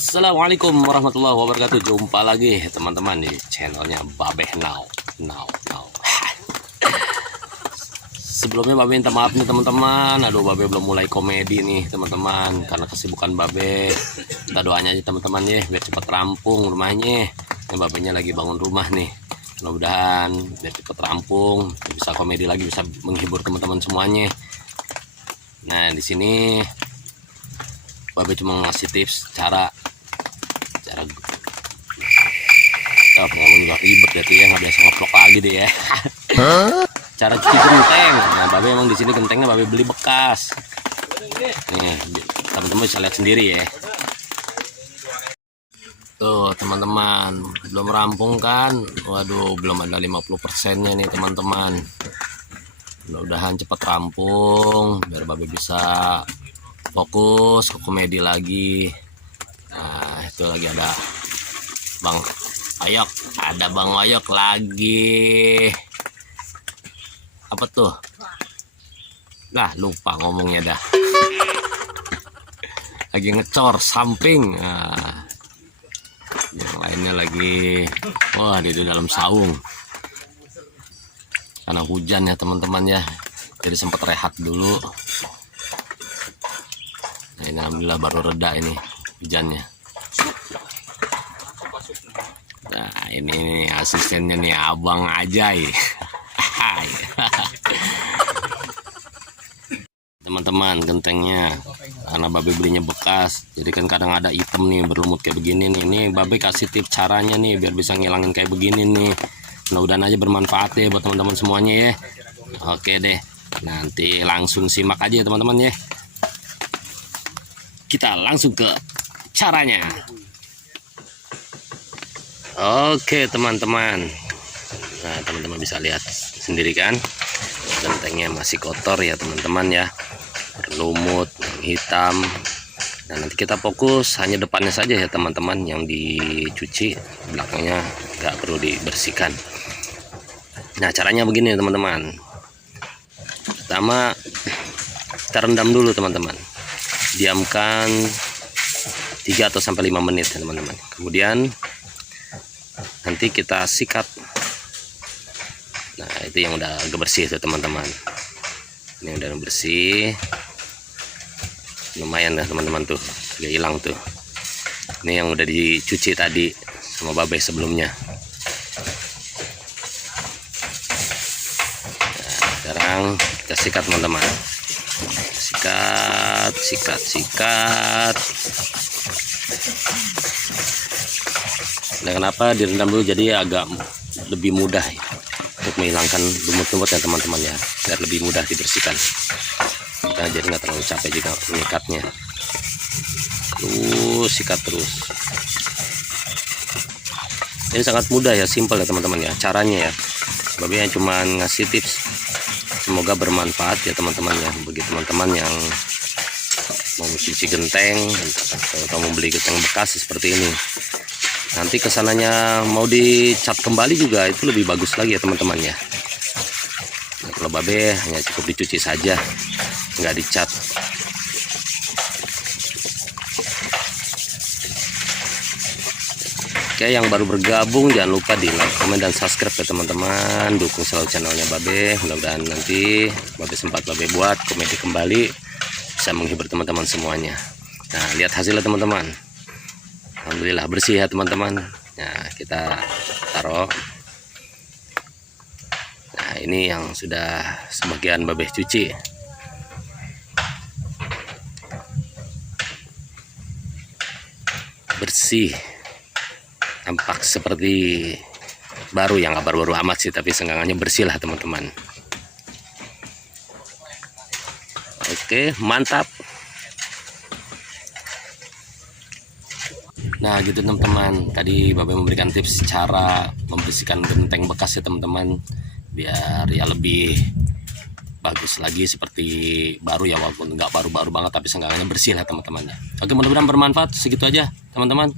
Assalamualaikum warahmatullahi wabarakatuh. Jumpa lagi teman-teman di channelnya Babeh Now. Sebelumnya Babeh minta maaf nih teman-teman. Aduh, Babeh belum mulai komedi nih teman-teman karena kesibukan Babeh. Kita doanya aja teman-teman ya biar cepat rampung rumahnya. Ini Babehnya lagi bangun rumah nih. Mudah-mudahan biar cepat rampung, bisa komedi lagi, bisa menghibur teman-teman semuanya. Nah, di sini Babeh cuma ngasih tips cara ngomong juga ribet deh tuh ya, nggak biasa ngeplok lagi deh ya. Cara cuci genteng. Nah, Babeh emang di sini gentengnya Babeh beli bekas. Nih, teman-teman bisa lihat sendiri ya. Tuh teman-teman, belum rampung kan? Waduh, belum ada 50%-nya nih teman-teman. Mudah-mudahan cepat rampung biar Babeh bisa fokus ke komedi lagi. Nah, itu lagi ada Bang Oyok, ada Bang Oyok lagi. Apa tuh? Nah, lupa ngomongnya dah. Lagi ngecor samping. Nah, yang lainnya lagi, wah, di dalam saung. Karena hujan ya teman-teman ya, jadi sempat rehat dulu. Nah, ini alhamdulillah baru reda ini hujannya. Nah, ini asistennya nih Abang Ajay. Teman-teman, gentengnya karena Babeh belinya bekas, jadi kan kadang ada item nih berlumut kayak begini nih. Ini Babeh kasih tips caranya nih biar bisa ngilangin kayak begini nih. Mudah-mudahan aja bermanfaat ya buat teman-teman semuanya ya. Oke deh, nanti langsung simak aja ya teman-teman ya. Kita langsung ke caranya. Oke teman-teman, nah teman-teman bisa lihat sendiri kan, gentengnya masih kotor ya teman-teman ya, berlumut, hitam. Nah, nanti kita fokus hanya depannya saja ya teman-teman yang dicuci, belakangnya nggak perlu dibersihkan. Nah, caranya begini ya teman-teman. Pertama, kita rendam dulu teman-teman, diamkan 3 atau sampai 5 menit ya teman-teman. Kemudian nanti kita sikat. Nah, itu yang udah agak bersih tuh teman-teman. Ini udah bersih, lumayan dah teman-teman tuh, agak hilang tuh. Ini yang udah dicuci tadi sama Babeh sebelumnya. Nah, sekarang kita sikat teman-teman. Sikat. Nah, kenapa direndam dulu, jadi agak lebih mudah ya untuk menghilangkan lumut-lumut ya teman-teman ya, biar lebih mudah dibersihkan. Kita jadi nggak terlalu capek juga mengikatnya. Terus sikat terus. Ini sangat mudah ya, simpel ya teman-teman ya caranya ya. Babeh cuma ngasih tips, semoga bermanfaat ya teman-teman ya, bagi teman-teman yang mau mencuci genteng atau mau beli genteng bekas seperti ini. Nanti kesananya mau dicat kembali juga itu lebih bagus lagi ya teman-teman ya. Nah, kalau Babeh hanya cukup dicuci saja, nggak dicat. Oke, yang baru bergabung jangan lupa di like, komen, dan subscribe ya teman-teman. Dukung selalu channelnya Babeh. Mudah-mudahan nanti Babeh buat komedi kembali, bisa menghibur teman-teman semuanya. Nah, lihat hasilnya teman-teman. Alhamdulillah bersih ya teman-teman. Nah, kita taruh. Nah, ini yang sudah sebagian Babeh cuci. Bersih, tampak seperti baru, yang nggak baru-baru amat sih, tapi seenggaknya bersih lah teman-teman. Oke, mantap. Nah gitu teman-teman, tadi Babeh memberikan tips cara membersihkan genteng bekas ya teman-teman, biar ya lebih bagus lagi seperti baru ya, walaupun nggak baru-baru banget tapi seenggaknya bersih lah teman-teman ya. Oke, mudah-mudahan bermanfaat. Segitu aja teman-teman.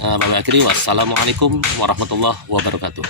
Babeh akhiri, wassalamualaikum warahmatullahi wabarakatuh.